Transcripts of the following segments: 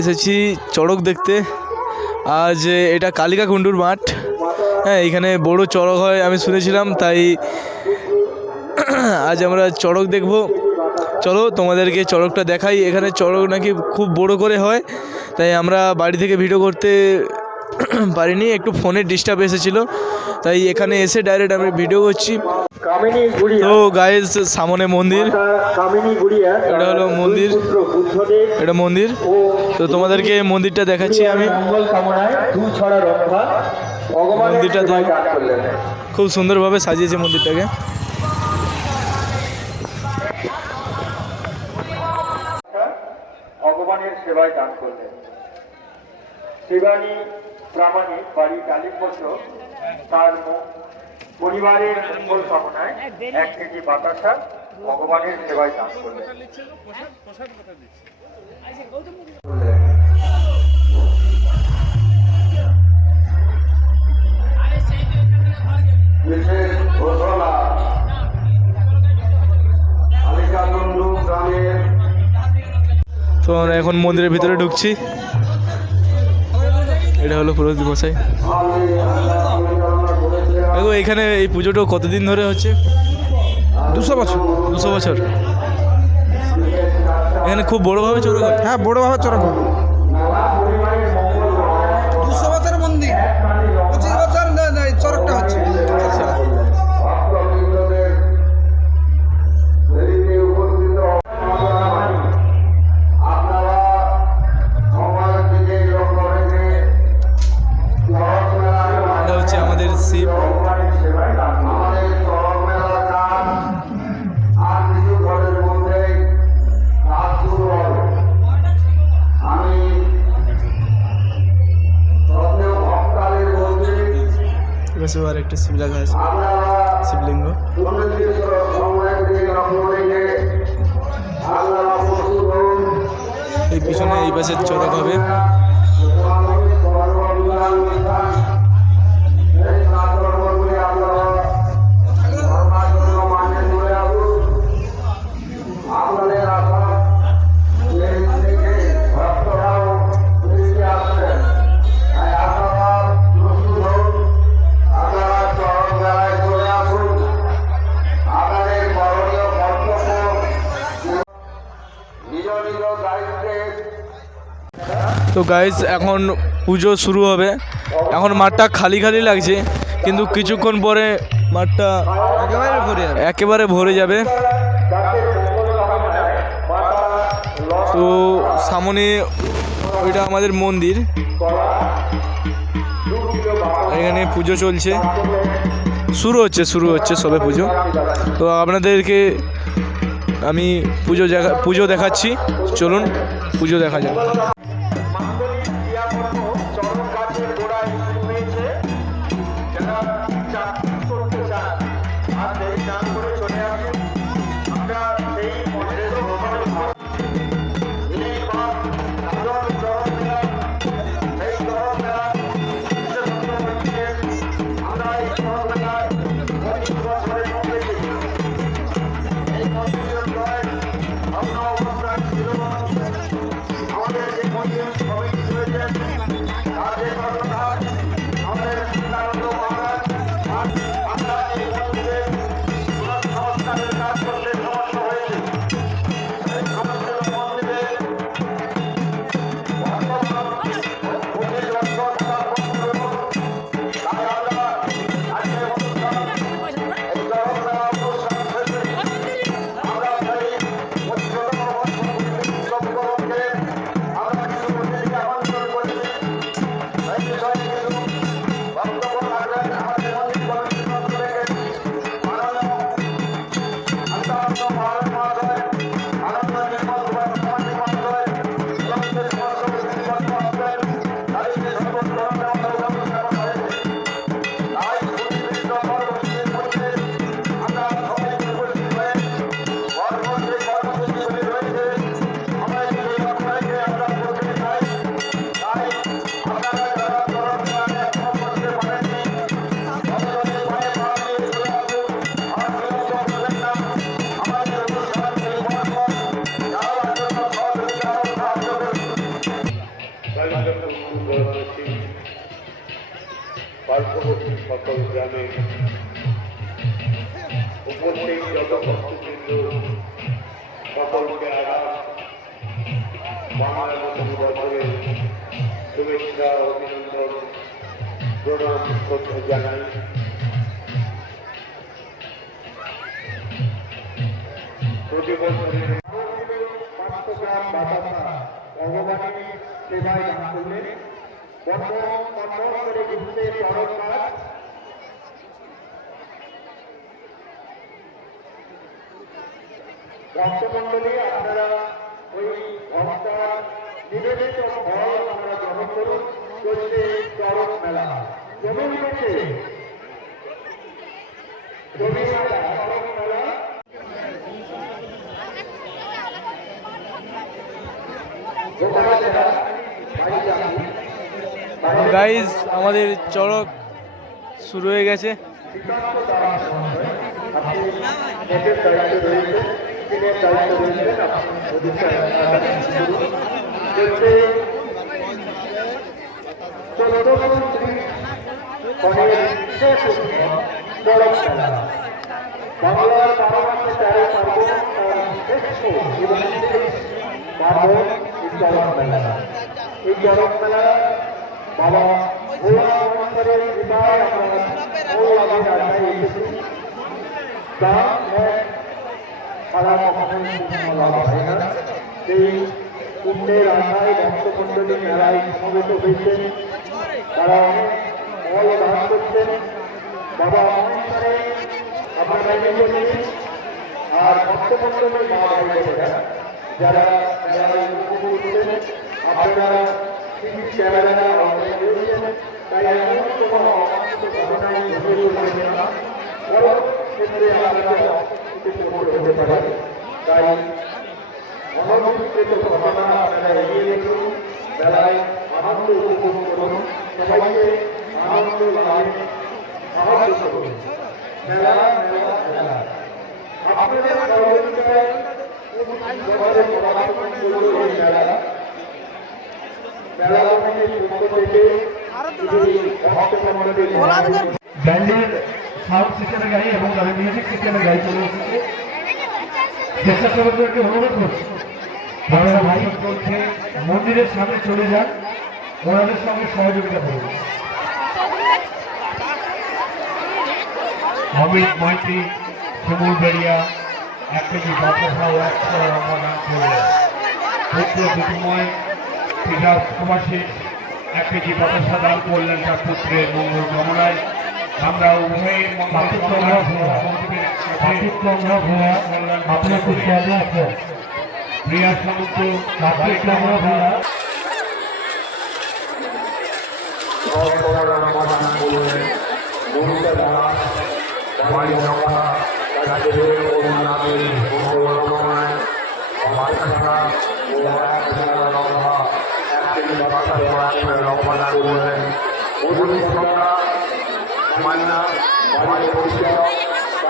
এসেছি চড়ক দেখতে। আজ এটা কালিকা কুণ্ডুর মাঠ। হ্যাঁ এখানে বড় চড়ক হয় আমি শুনেছিলাম, তাই আজ আমরা চড়ক দেখব। চলো, তোমাদেরকে চড়কটা দেখাই। এখানে চড়ক নাকি খুব বড় করে হয়, তাই আমরা বাড়ি থেকে ভিডিও করতে পারিনি। একটু ফোনের ডিস্টার্ব এসেছিল, তাই এখানে এসে ডাইরেক্ট আমি ভিডিও করছি। তো গাইজ সামনে মন্দির। এটা হলো মন্দির। এটা মন্দির। তো তোমাদেরকে মন্দিরটা দেখাচ্ছি আমি। মন্দিরটা খুব সুন্দরভাবে সাজিয়েছে মন্দিরটাকে। ভগবানের সেবায় দান করলেন। শিবানী প্রামাণিক বাড়ি কালীপত্র তার ম- পরিবারের মঙ্গল কামনায় এক কেজি বাতাসা ভগবানের সেবায় দান করলেন। বিশেষ ঘোষণা কালিকাকুণ্ডু গ্রামের তো আমরা এখন মন্দিরের ভিতরে ঢুকছি। এটা হলো পুরোহিত মশাই। করেছিলাম দেখো এখানে এই পুজোটা কতদিন ধরে হচ্ছে? দুশো বছর। দুশো বছর। এখানে খুব বড়োভাবে চড়ক হয় হ্যাঁ বড়োভাবে চড়ক হবে একটা শিব আছে শিবলিঙ্গ। এই পিছনে এই পাশে চড়ক হবে। তো গাইজ এখন পুজো শুরু হবে। এখন মাঠটা খালি খালি লাগছে কিন্তু কিছুক্ষণ পরে মাঠটা একেবারে ভরে যাবে। একেবারে ভরে যাবে। তো সামনে ওইটা আমাদের মন্দির। এখানে পুজো চলছে। শুরু হচ্ছে শুরু হচ্ছে সবে পুজো। তো আপনাদেরকে আমি পুজো দেখা পুজো দেখাচ্ছি। চলুন পুজো দেখা যাক। হয়েছে পার্শ্ববর্তী সকল গ্রামে উপস্থিত যত ভক্তবৃন্দ সকলকে আগাম বাংলা নতুন বছরের শুভেচ্ছা অভিনন্দন প্রণাম শ্রদ্ধা জানাই। প্রতি বছরের পাঁচশো সেবায় দান করলেন, বর্তমান কর্মস্থলে ঘুরতে চরণ কাজ। ভক্তমন্ডলী আপনারা ওই ভক্তা নিবেদিত ফল আমরা গ্রহণ করুন। চলছে চরণ মেলা। জমি উঠেছে জমি গাইজ আমাদের চড়ক শুরু হয়ে গেছে। বাংলার বারো মাসে পার্বণ তার শ্রেষ্ঠ এবং পার্বণ মেলা এই চড়ক মেলা বাবা ভোলা মন্ত্রের কৃপায় আমরা যা এক সারা কৃষ্ণ লাভ হয় না। সেই পুণ্যের আশায় ভক্তমণ্ডলী মেলায় সমবেত হয়েছেন। করছেন। বাবা মহেশ্বরে আপনারা এগিয়ে আর ভক্তমণ্ডলী যারা মেলায় আপনারা টিভি ক্যামেরা অনলাইন তাই এমন কোনো ঘটনায় জড়িয়ে পড়বেন না বরং ক্ষেত্রে আপনারা ঘটনা আনন্দ উপভোগ আনন্দ লাভে সাহায্য মেলা মেলা মেলা আপনাদের সহযোগিতায় মেলা মেলা কমিটির পক্ষ থেকে ব্যান্ডের সাউন্ড সিস্টেমের গাড়ি এবং তাদের মিউজিক সিস্টেমের গাড়ি চলে এসেছে। স্বেচ্ছাসেবকদেরকে অনুরোধ করছি। বাংলা ভাই চলছে মন্দিরের সামনে চলে যান। ওনাদের সঙ্গে সহযোগিতা করুন। অমিত মৈত্রী সুমুল বেরিয়া এক কেজি বাতাসা একশো রমদান করলেন পুত্র দুটিময় সুভাষিস এক কেজি বাতাসা দান করলেন তার পুত্রের মঙ্গল কামনায় আমরা উভয়ের আপনার খুশি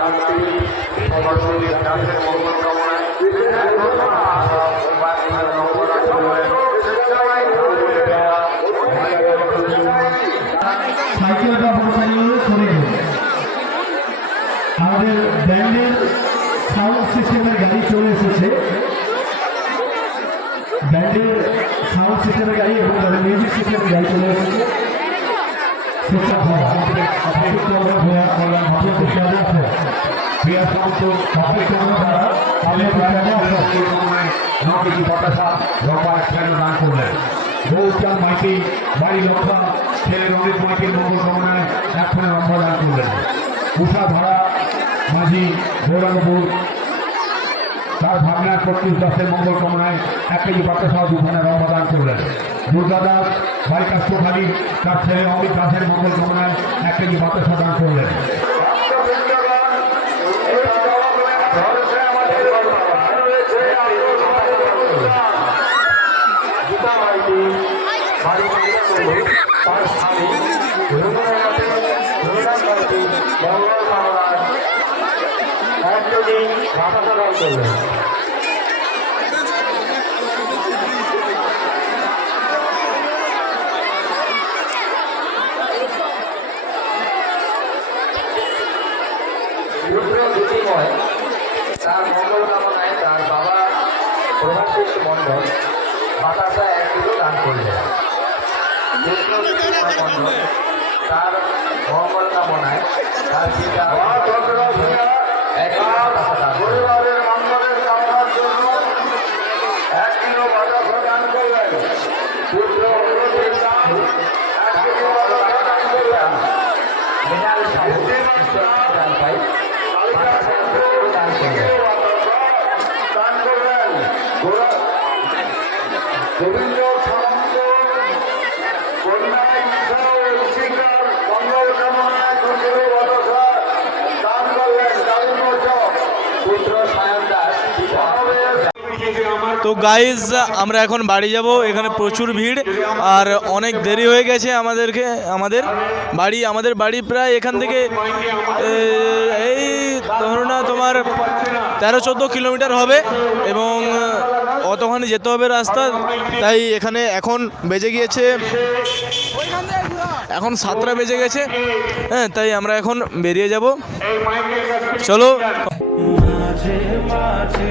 আছে প্রিয়া সমুদ্র কার্তিক ভোলা সাইকেলটা মোটরসাইকেল সরে গেল আমাদের ব্যান্ডের সাউন্ড সিস্টেমের গাড়ি চলে এসেছে। ব্যান্ডের সাউন্ড সিস্টেমের গাড়ি এবং তাদের মিউজিক সিস্টেমের গাড়ি চলে এসেছে। দান করলেন গৌচাঁদ মাইতি বাড়ি লক্ষা ছেলে রমেশ মাইতির মঙ্গল কামনায় একখানে রম্বা দান করলেন উষা ধরা মাঝি গৌরাঙ্গপুর তার ভাবনার পঁচিশ দাসের মঙ্গল কামনায় এক কেজি বাতাসা দুখানে রম্বা দান করলেন দুর্গা দাস বাড়ি কাষ্টখালী তার ছেলে অমিত দাসের মঙ্গল কামনায় এক কেজি বাতাসা দান করলেন। তার স্বামী মঙ্গল এক কেজি বাতাসা দান বিক্রিময় তার মঙ্গল কামনায় তার বাবা প্রভাষিক মণ্ডল বাতাসা এক কিলো দান করলেন। তার মঙ্গল কামনায় তার পিতা এক তো গাইজ আমরা এখন বাড়ি যাব। এখানে প্রচুর ভিড়, আর অনেক দেরি হয়ে গেছে আমাদেরকে, আমাদের বাড়ি আমাদের বাড়ি প্রায় এখান থেকে এই ধরো না তোমার তেরো চোদ্দ কিলোমিটার হবে, এবং অতখানি যেতে হবে রাস্তা। তাই এখানে এখন বেজে গিয়েছে, এখন সাতটা বেজে গেছে। হ্যাঁ তাই আমরা এখন বেরিয়ে যাব। চলো। মাঝে মাঝে